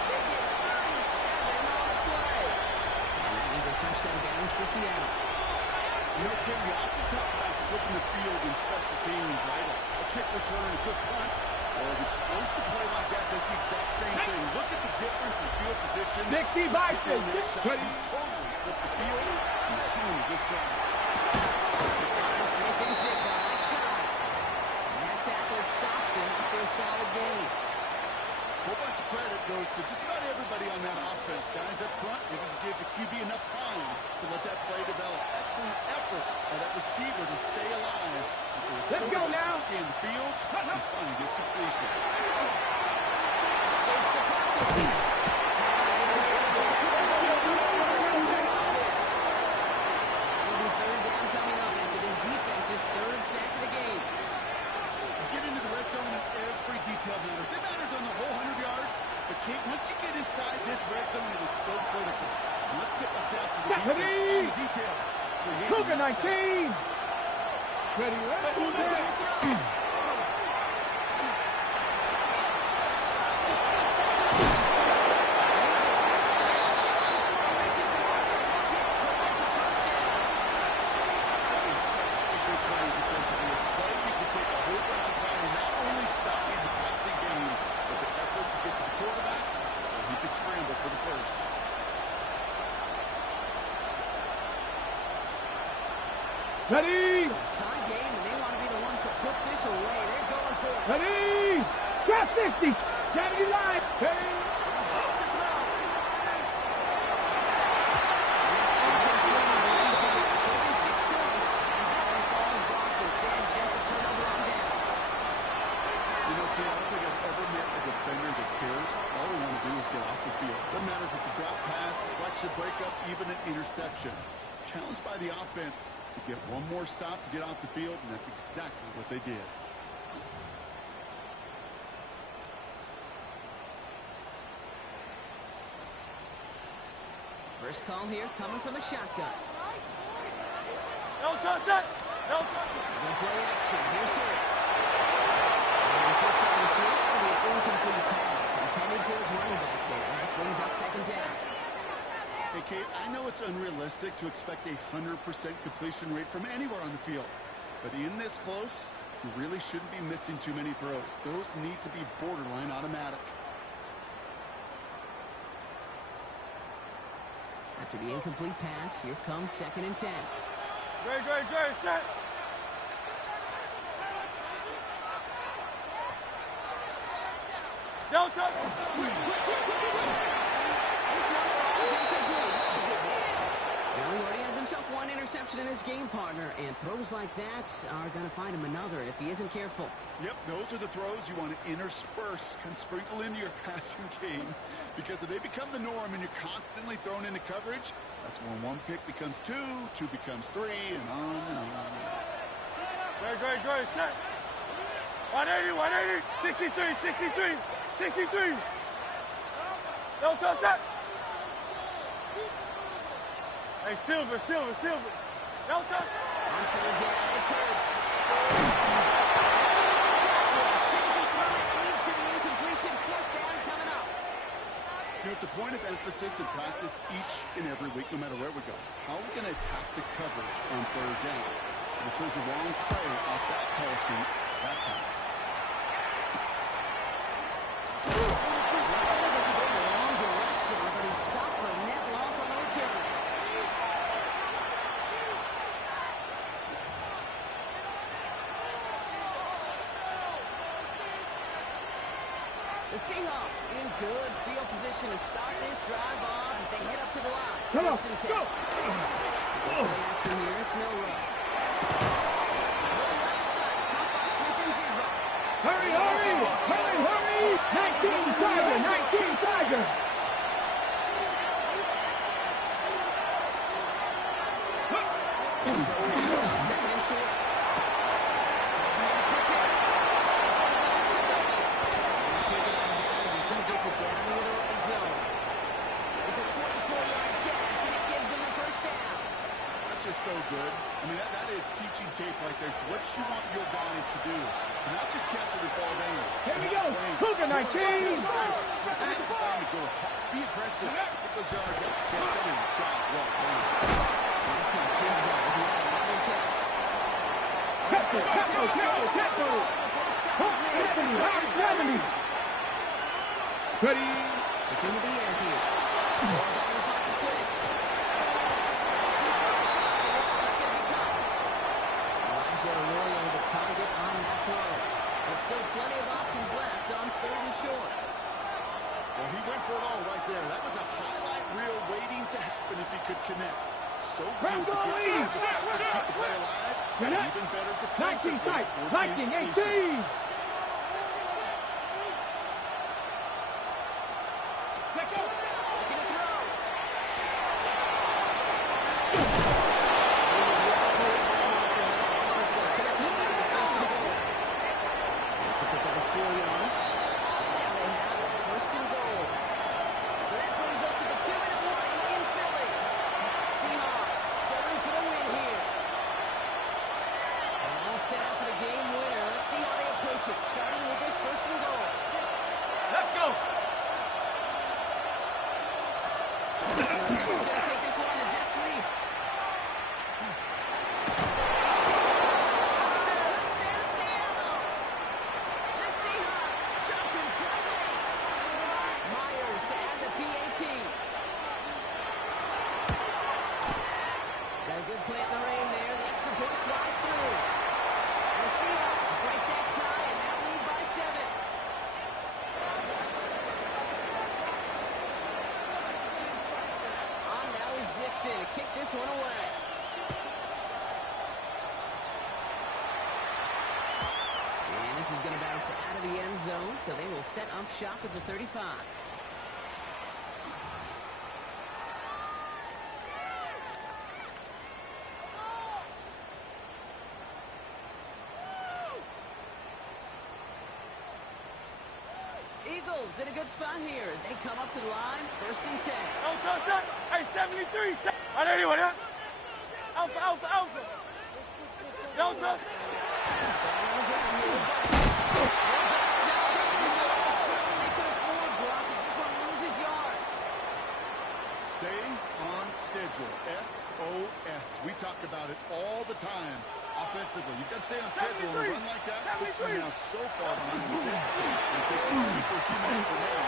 They get 37 on the play. And that means a fresh set of downs for Seattle. You know, Kim, you often talk about flipping the field in special teams, right? A kick return, a good punt, or an explosive play like that does the exact same thing. Look at the difference in field position. 60 Bison. He's totally flipped the field and the tone of this drive. Smith and Jigba outside. And that tackle stops him after a solid gain. A whole bunch of credit goes to just about everybody on that offense. Guys up front, able to give the QB enough time to let that play develop. Excellent effort by that receiver to stay alive. Let's go now. Scan the field and find his completion. Escapes the pocket. It'll be 3rd down coming up after this defense's 3rd sack of the game. Get into the red zone and every detail matters. It matters on the whole 100 yards. But Kate, once you get inside this red zone, it is so critical. And let's tip our cap to the defense on the details. Cougar 19. Ready, ready. Ready! Tie game, and they want to be the ones to put this away. They're going for it. Ready! Drop 60! 70 line! Ready! Doesn't matter if it's a drop pass, deflection, breakup, even an interception. challenged by the offense to get one more stop to get off the field, and that's exactly what they did. First call here coming from the shotgun. No contact! No contact! Good play action. Here's Hurts. And the first part of the series is going to be an incomplete pass. Intended to his running back there. That brings up second down. Hey, Kate, I know it's unrealistic to expect a 100% completion rate from anywhere on the field. But in this close, you really shouldn't be missing too many throws. Those need to be borderline automatic. After the incomplete pass, here comes second and 10. Great, set! No touch! This one is incomplete. Now he already has himself one interception in this game, partner, and throws like that are going to find him another if he isn't careful. Yep, those are the throws you want to intersperse and sprinkle into your passing game. Because if they become the norm and you're constantly thrown into coverage, that's when one pick becomes two becomes three, and on and on. Great, set! 180, 63! No contact! Hey, Silver! No touch! On third down, it's Hurts. Shazy throw it leads to the incompletion. Fourth down coming up. You know, it's a point of emphasis in practice each and every week, no matter where we go. How are we going to attack the coverage on third down? We chose the wrong play off that call sheet that time. The Seahawks in good field position to start this drive off as they head up to the line. Come on, First and 10. go! After here, it's Milrow. Right side, caught by Smith-Njigba. Hurry! 19 Tiger! So good. I mean, that is teaching tape right there. It's what you want your guys to do. To not just catch it and fall down. Here we go! Cougar 19! Be aggressive. Get those yards up. Get them in. Job well done. Careful! Anthony! Ready? Stick into the air here. Arroyo the target on that throw. But still plenty of options left on third and short. Well, he went for it all right there. That was a highlight reel waiting to happen if he could connect. So good to get keep the play alive. Even better defensively. 19 tight! 19, 18! Starting with this first and goal. Let's go! He's going to take this one on the Jets lead. Touchdown, Seattle! The Seahawks jumping from late. Myers to add the PAT. Got a good play in the rain there. The extra point flies through. And the Seahawks break that tie and now lead by 7. On now is Dixon to kick this one away. And this is going to bounce out of the end zone, so they will set up shop at the 35. Eagles in a good spot here as they come up to the line, 1st and 10. Hey, 73. Are they doing that? Alpha. Delta. Stay on schedule. SOS. We talk about it all the time. Offensively, you've got to stay on schedule and run like that. Puts you now so far behind the sticks. It takes some superhuman effort now.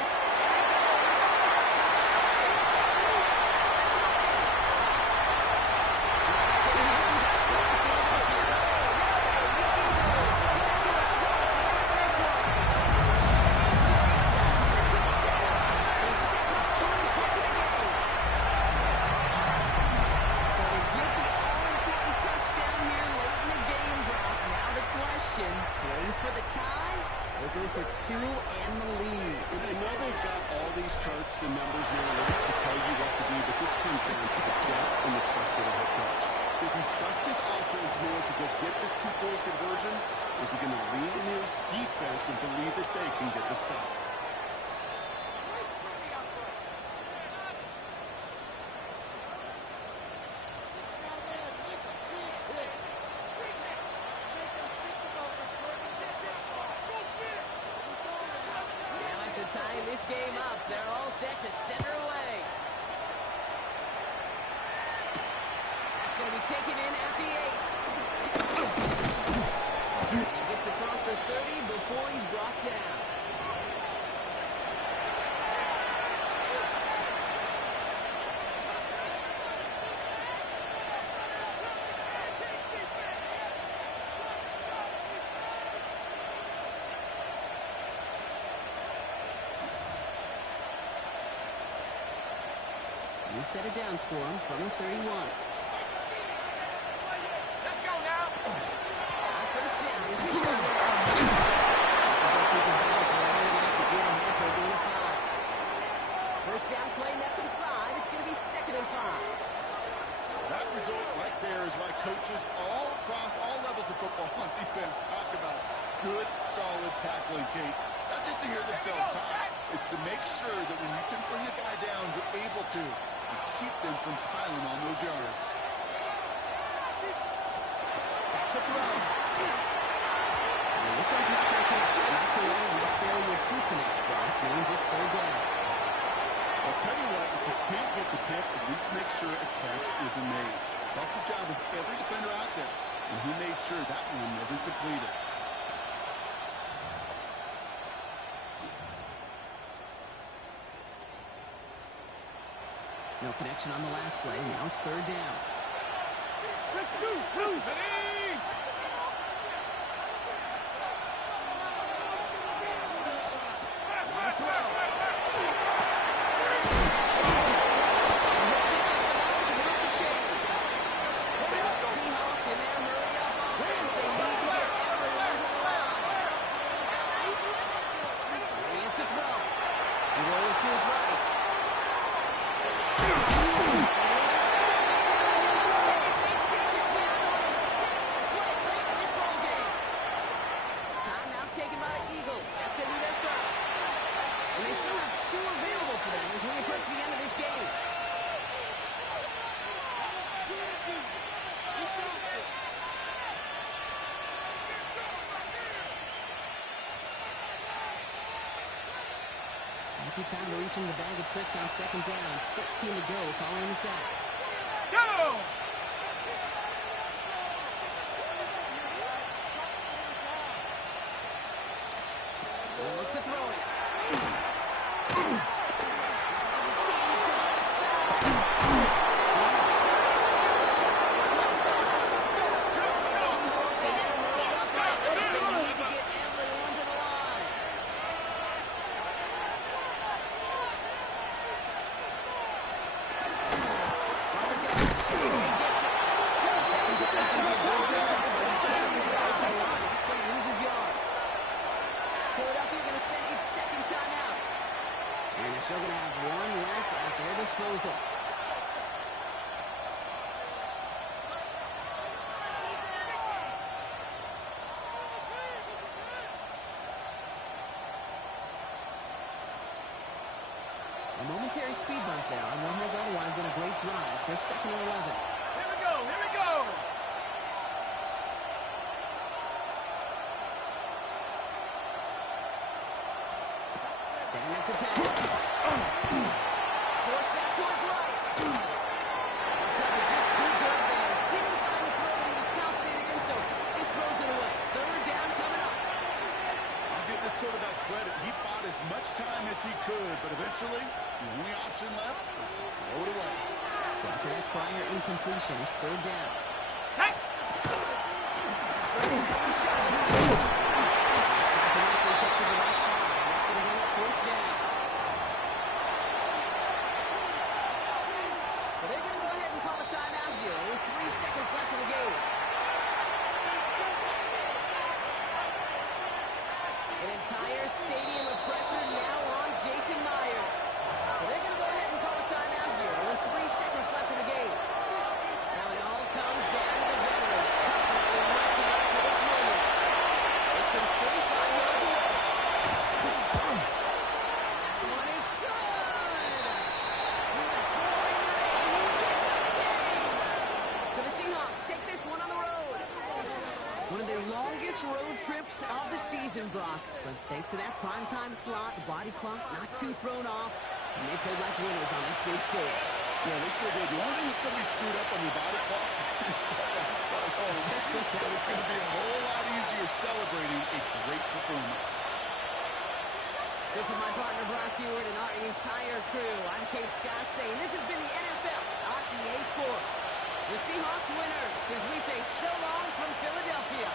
Play for the tie, or go for 2 and the lead. And I know they've got all these charts and numbers and analytics to tell you what to do, but this comes down to the gut and the trust of the head coach. Does he trust his offense more to go get this 2-point conversion, or is he going to lean in his defense and believe that they can get the stop? Tying this game up, they're all set to center away. That's going to be taken in at the 8. He gets across the 30 before he's brought down. New set of downs for him from the 31. Let's go now. First down as he shot it. He's going to keep his balance long enough to get ahead for a gain of 5. First down play nets him 5. It's going to be 2nd and 5. That result right there is why coaches all across all levels of football on defense talk about good, solid tackling, Kate. It's not just to hear themselves talk. It's to make sure that when you can bring a guy down, you're able to keep them from piling on those yards. Back to throw. And this one's not going to connect. Knocked away and the failure to connect, Brock, means it's 3rd down. I'll tell you what, if you can't get the pick, at least make sure a catch isn't made. That's the job of every defender out there, and he made sure that one wasn't completed. No connection on the last play. Now it's 3rd down. Let's go. Taken by the Eagles. That's going to be their first. And they still have 2 available for them as we approach the end of this game. Might be time to reach in the bag of tricks on 2nd down. 16 to go following the sack. Go! Look to throw it. He momentary speed bump there on what has otherwise been a great drive. They're second and 11. Here we go, here we go. Setting up to pass. Forced out to his right. Coverage just too good there. Didn't find the throw that he was confident in, so just throws it away. Third down coming up. I'll give this quarterback credit. He fought as much time as he could, but eventually, the only option left was to throw it away. So after that prior incompletion, it's third down. Check. Spreading heavy shot. Second up, picks of the right side, and that's going to bring up fourth down. So they're going to go ahead and call a timeout here with 3 seconds left in the game. An entire stadium of pressure now on Jason Myers. So they're going to go ahead and call a timeout here with 3 seconds left in the game. Now it all comes down to the veteran. Cutler marching out for this moment. It's from 35 yards away. That one is good. With a pouring rain, he gets up the game. So the Seahawks take this one on the road. One of their longest road trips of the season, Brock. But thanks to that primetime slot, the body clock not too thrown off, and they played like winners on this big stage. Yeah, they sure did. The only thing that's going to be screwed up on your body clock is that last flight home. But it's going to be a whole lot easier celebrating a great performance. So for my partner, Brock Hewitt, and our entire crew, I'm Kate Scott saying this has been the NFL on EA Sports. The Seahawks winners as we say so long from Philadelphia.